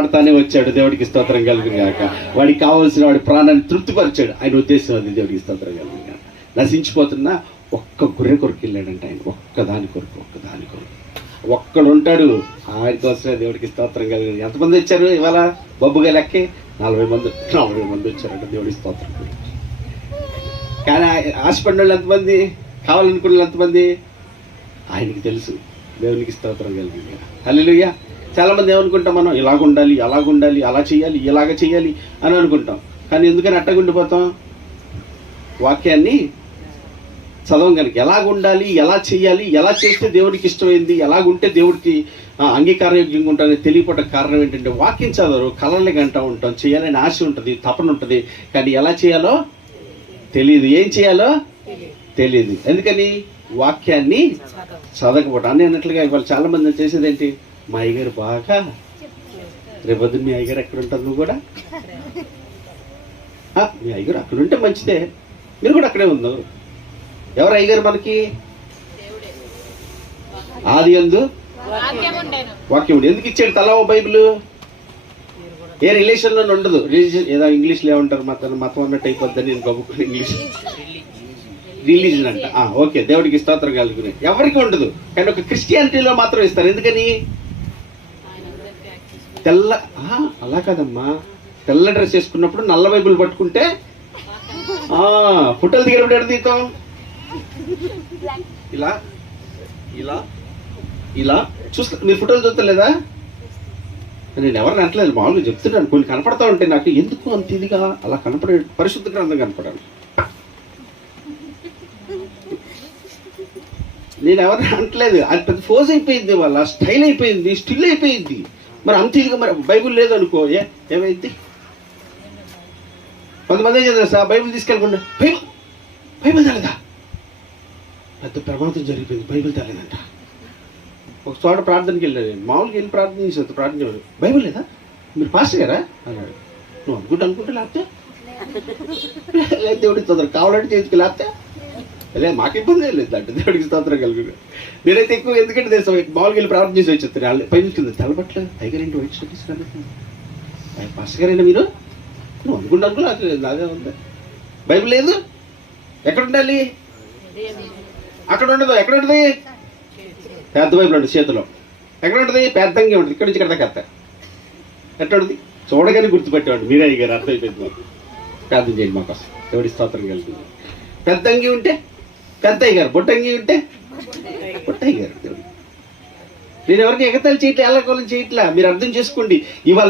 ఆడతానే వచ్చాడు. దేవుడికి స్తోత్రం కలుగును గాక. వాడికి కావాల్సిన వాడి ప్రాణాన్ని తృప్తిపరిచాడు. ఆయన ఉద్దేశం అది. దేవుడికి స్తోత్రం కలుగును గాక. నశించిపోతున్న ఒక్క గొర్రె కొరకు వెళ్ళాడంట ఆయన. ఒక్కదాని కొరకు. ఒక్కడు ఉంటాడు ఆయన కోసమే. దేవుడికి స్తోత్రం కలిగింది. ఎంతమంది వచ్చారు ఇవాళ? బొబ్బుగా లెక్కి 40 మంది వచ్చారంట. దేవుడికి స్తోత్రం. కానీ ఆశపడిన వాళ్ళు ఎంతమంది? కావాలనుకున్న వాళ్ళు ఎంతమంది? ఆయనకి తెలుసు. దేవునికి స్తోత్రం కలిగింది. హల్లెలూయా. చాలా మంది ఏమనుకుంటాం, మనం ఇలాగుండాలి, అలాగుండాలి, అలా చేయాలి, ఇలాగ చేయాలి అని అనుకుంటాం. కానీ ఎందుకని అట్టగుండిపోతాం? వాక్యాన్ని చదవం కనుక. ఎలాగుండాలి, ఎలా చేయాలి, ఎలా చేస్తే దేవుడికి ఇష్టమైంది, ఎలాగుంటే దేవుడికి అంగీకారయోగ్యంగా ఉంటారని తెలియపడ్డ కారణం ఏంటంటే వాక్యం చదవరు, కలర్లే గంటూ ఉంటాం. చేయాలని ఆశ ఉంటుంది, తపన ఉంటుంది, కానీ ఎలా చేయాలో తెలియదు, ఏం చేయాలో తెలియదు. ఎందుకని? వాక్యాన్ని చదవకపోవటం. అని అన్నట్లుగా ఇవాళ చాలా మంది చేసేది ఏంటి, మా అయ్యగారు బాగా, రేపొద్దు మీ అయ్యగారు ఎక్కడ ఉంటుంది, నువ్వు కూడా మీ అయ్యగారు అక్కడ ఉంటే మంచిదే, మీరు కూడా అక్కడే ఉందో. ఎవరు అయ్యగారు మనకి? ఆది యందు వాక్యం ఉండి. ఎందుకు ఇచ్చాడు తల ఓ బైబిల్? ఏ రిలేషన్లో ఉండదు. రిలీజన్ ఏదో ఇంగ్లీష్లో ఏమంటారు, మతం అన్నట్టు అయిపోద్దని నేను గబుక్కుని ఇంగ్లీష్ రిలీజన్ అంట. ఓకే, దేవుడికి స్తోత్రం కలుగునే. ఎవరికి ఉండదు, కానీ ఒక క్రిస్టియానిటీలో మాత్రం ఇస్తారు. ఎందుకని? అలా కాదమ్మా, తెల్ల డ్రెస్ వేసుకున్నప్పుడు నల్ల బైబిల్ పట్టుకుంటే ఫోటోలు దిగినప్పుడు ఎక్కడ దిగుతాం? ఇలా ఇలా ఇలా చూస్తా. మీరు ఫోటోలు చూస్తలేదా? నేను ఎవరిని అంటలేదు, మామూలుగా చెప్తున్నాను. కొన్ని కనపడతా ఉంటాయి నాకు. ఎందుకు అంత ఇదిగా అలా కనపడే? పరిశుద్ధ గ్రంథం కనపడాను. నేను ఎవరిని అంటలేదు. అది పెద్ద ఫోజ్ అయిపోయింది, వాళ్ళ స్టైల్ అయిపోయింది, స్టిల్ అయిపోయింది. మరి అంత ఇదిగా మరి బైబుల్ లేదు అనుకో, ఏమైంది? కొంతమంది ఏం చేస్తారు సార్, బైబిల్ తీసుకెళ్ళకుండా బైబిల్ తెలదా, పెద్ద ప్రమాదం జరిగిపోయింది, బైబిల్ తెలదంట. ఒక చోట ప్రార్థనకి వెళ్ళాను. మామూలుగా వెళ్ళి ప్రార్థన చేసేది. ప్రార్థన చేయలేదు. బైబిల్ లేదా? మీరు పాస్టర్ గారా అన్నాడు. నువ్వు అనుకుంటే లేకపోతే లేదు, దేవుడికి స్తోత్రం కావాలంటే చేయించుకు, లేకపోతే లేదు, మాకు ఇబ్బంది ఏం లేదు అంటే. దేవుడికి స్తోత్రం కలుగుతుంది. నేనైతే ఎక్కువ ఎందుకంటే తెలుసు, మామూలుగా వెళ్ళి ప్రార్థన చేసి వచ్చేస్తాను. వాళ్ళు పై చూస్తుంది తెల్లబట్ల టైగర్ వైట్ షర్ట్ తీసుకురా, పాస్టర్ గారైనా మీరు? నువ్వు అనుకుంటా నాదే ఉంది. బైబిల్ లేదు, ఎక్కడ ఉండాలి? అక్కడ ఉండదు. ఎక్కడ ఉంటుంది? పెద్ద బైబిల్ ఉంటుంది చేతిలో. ఎక్కడ ఉంటుంది? పెద్దంగా ఉంటుంది. ఇక్కడ నుంచి ఇక్కడ దాకా ఎట్లా ఉంటుంది? చూడగానే గుర్తుపెట్టేవాడు. మీరే అయ్యారు, అర్థమైపోయింది. ప్రార్థన చేయండి మాకోసం. దేవుడి స్తోత్రం కలుగుతుంది. పెద్దంగి ఉంటే పెద్ద అయ్యారు, బొట్టంగి ఉంటే బొట్టయ్యారు. దేవుడు నేను ఎవరికి ఎగతాలు చేయట్లే, ఎల్లకోలం చేయట్లా. మీరు అర్థం చేసుకోండి. ఇవాళ